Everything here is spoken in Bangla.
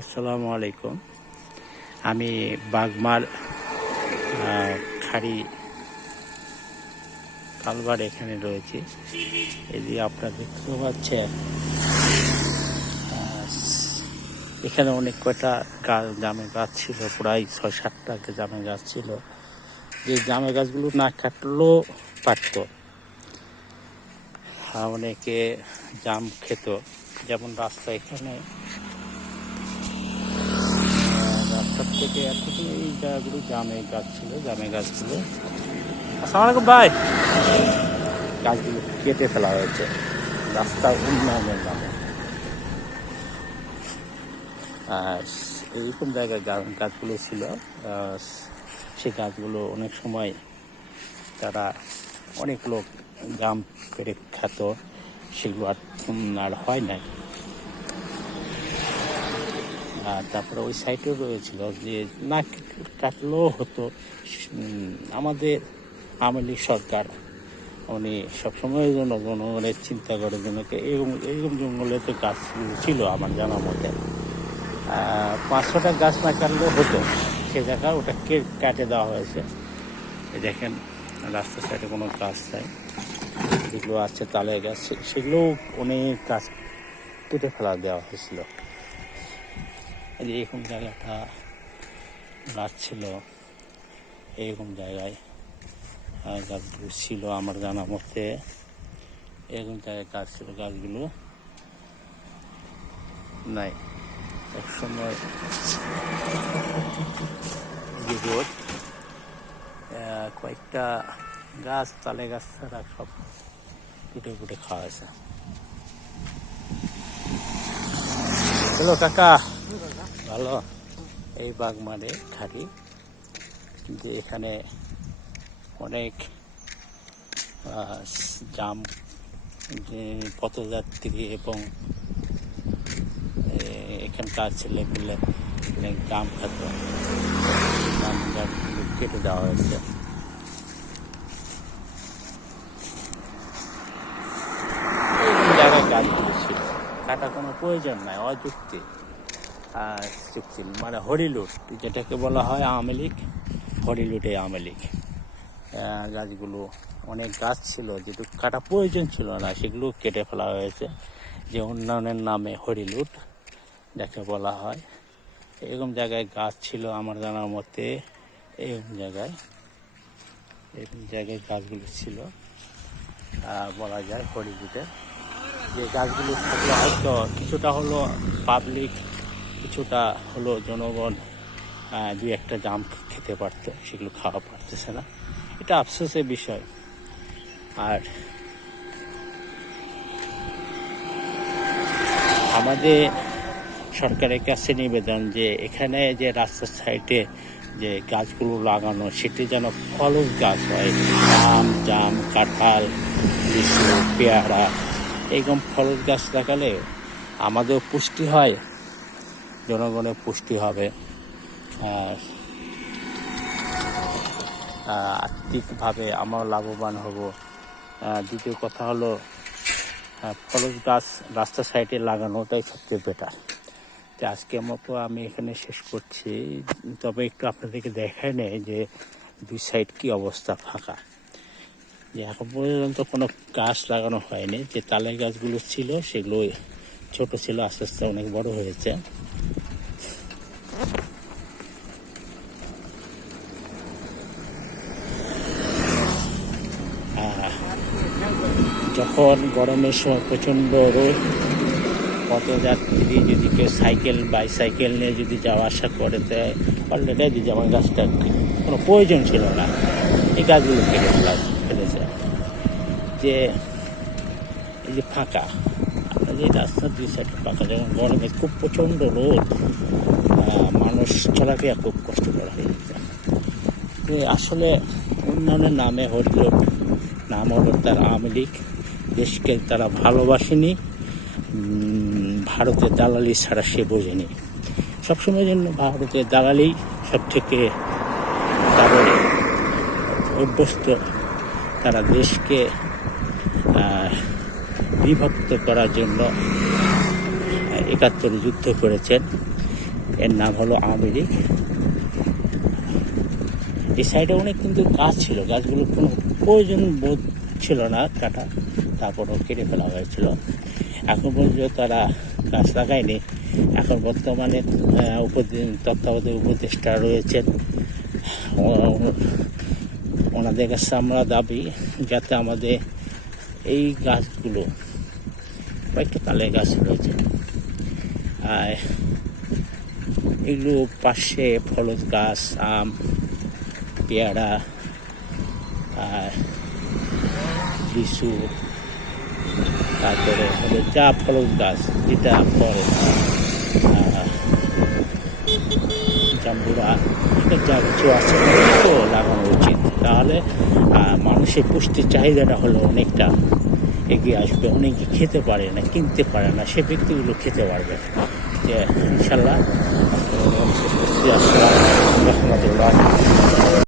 আসসালামু আলাইকুম। আমি বাগমার খাড়ি কালবার এখানে রয়েছে। এই যে আপনারা দেখতে পাচ্ছেন এখানে অনেক কয়টা গাছ, জামে গাছ ছিল, প্রায় ছয় সাতটা জামে গাছ ছিল। যে জামে গাছগুলো না কাটলেও পারত। অনেকে জাম খেত। যেমন রাস্তা এখানে রাস্তার থেকে এতক্ষণ এই জায়গাগুলো জামে গাছ ছিল জামে গাছগুলো আসসালামু আলাইকুম ভাই। গাছগুলো কেটে ফেলা হয়েছে রাস্তার উন্নয়নের নামে। আর এইরকম জায়গায় গাছগুলো ছিল সেই গাছগুলো অনেক সময় তারা অনেক লোক জাম পেরে খেত সেগুলো আর আর হয় না আর তারপরে ওই সাইডেও রয়েছিল যে না কেটে- কাটলেও হতো। আমাদের আওয়ামী সরকার, উনি সবসময়ের জন্য জনগণের চিন্তা করে জন্য এরকম এরকম জঙ্গলে তো গাছ ছিল আমার জানা মতে। পাঁচশোটা গাছ না কাটলেও হতো। সে জায়গা ওটা কে কাটে দেওয়া হয়েছে? দেখেন, রাস্তার সাইডে কোনো গাছ নাই। যেগুলো আছে তালে গাছ সেগুলোও অনেক গাছ কেটে ফেলা দেওয়া হয়েছিল। যে এরকম জায়গাটা গাছ ছিল এরকম জায়গায় গাছগুলো ছিল আমার জানা মতে। এরকম জায়গায় গাছ ছিল, গাছগুলো নাই। এক সময় রোদ কয়েকটা গাছ, তালে গাছ ছাড়া সব কুটে ফুটে খাওয়া হয়েছে। হ্যালো, কাকা। ভালো এই বাগমারে খাড়ি কিন্তু এখানে অনেক জাম, যে পথযাত্রী এবং এখানকার ছেলেপিলে অনেক জাম খাত। কেটে দেওয়া হয়েছে। কাটা কোনো প্রয়োজন নাই, অযুক্তি। মানে হরিলুট, যেটাকে বলা হয় আওয়ামী লীগ, হরিলুটে আওয়ামী লীগ। গাছগুলো অনেক গাছ ছিল যেটু কাটা প্রয়োজন ছিল না, সেগুলো কেটে ফেলা হয়েছে। যে উন্নয়নের নামে হরিলুট, যাকে বলা হয়। এরকম জায়গায় গাছ ছিল আমার জানার মতে, এরকম জায়গায় এরকম জায়গায় গাছগুলো ছিল। বলা যায় হরিলুটে যে গাছগুলো থাকলে হয়তো কিছুটা হলো পাবলিক কিছুটা হলো জনগণ দুই একটা জাম খেতে পারতো, সেগুলো খাওয়া পারতেছে না। এটা আফসোসের বিষয়। আর আমাদের সরকারের কাছে নিবেদন যে এখানে যে রাস্তার সাইডে যে গাছগুলো লাগানো, সেটি যেন ফলস গাছ হয়। আম, জাম, কাঁঠাল, লিচু, পেয়ারা এইরকম ফলস গাছ লাগালে আমাদের পুষ্টি হয়। জনগণের পুষ্টি হবে। আর আর্থিকভাবে আমরা লাভবান হব। দ্বিতীয় কথা হলো ফলস গাছ রাস্তার সাইডে লাগানোটাই সবচেয়ে বেটার তো আজকের মতো আমি এখানে শেষ করছি। তবে একটু আপনাদেরকে দেখায় নেই যে দুই সাইড কি অবস্থা ফাঁকা। যে এখন পর্যন্ত কোনো গাছ লাগানো হয়নি। যে তালের গাছগুলো ছিল সেগুলো ছোট ছিল, আস্তে আস্তে অনেক বড় হয়েছে। যখন গরমের সময় প্রচণ্ড রোদ। পথযাত্রী যদি কেউ সাইকেল, বাইসাইকেল নিয়ে যদি যাওয়া আসা করে দেয় অলরেডি আমার গাছটা কোনো প্রয়োজন ছিল না, এই গাছগুলো কেটে ফেলা ফেলেছে। যে এই যে ফাঁকা আপনার যে রাস্তার দুই সাইডে ফাঁকা, যেমন গরমে খুব প্রচণ্ড রোদ মানুষ চলাফেরা খুব কষ্টকর হয়ে যেত আসলে উন্নয়নের নামে হরিলোক, নাম হলো তার আওয়ামী লীগ। দেশকে তারা ভালোবাসেনি ভারতের দালালি ছাড়া সে বোঝেনি। সবসময় জন্য ভারতের দালালি সব থেকে তাদের অভ্যস্ত। তারা দেশকে বিভক্ত করার জন্য একাত্তরে যুদ্ধ করেছেন। এর নাম হলো আমেরিক। এই সাইডে অনেক কিন্তু গাছ ছিল। গাছগুলো কোনো প্রয়োজন বোধ ছিল না কাটা। তারপরও কেটে ফেলা হয়েছিল। এখন পর্যন্ত তারা গাছ লাগায়নি। এখন বর্তমানে তত্ত্বাবধায়ক উপদেষ্টা রয়েছেন। ওনাদের কাছে আমরা দাবি যাতে আমাদের এই গাছগুলো, কয়েকটা তালের গাছ রয়েছে। আর এগুলো পাশে ফলজ গাছ, আম, পেয়ারা, আর লিচু তারপরে হলো চাপ ফলক গাছ, যেটা ফল জাম্বুরা যা কিছু আছে তো লাগানো উচিত। তাহলে মানুষের পুষ্টির চাহিদাটা হলো অনেকটা এগিয়ে আসবে। অনেকে খেতে পারে না, কিনতে পারে না, সে ব্যক্তিগুলো খেতে পারবে যে ইনশাল্লাহ আসসালাম